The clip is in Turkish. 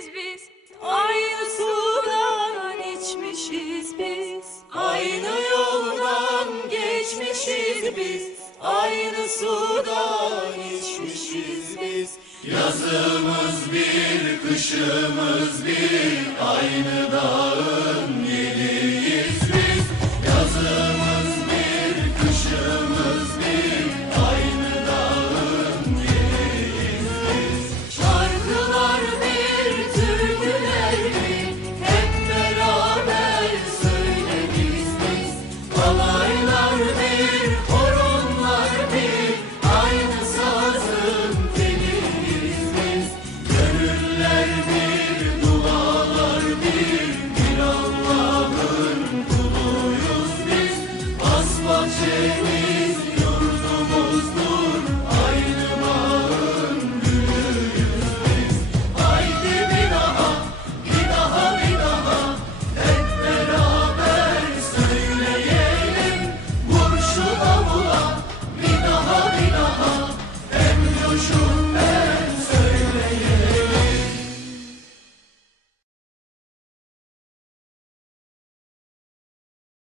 geçmişiz biz. Aynı sudan içmişiz biz. Aynı yoldan geçmişiz biz. Aynı sudan içmişiz biz. Yazımız bir, kışımız bir, aynı złoczyni.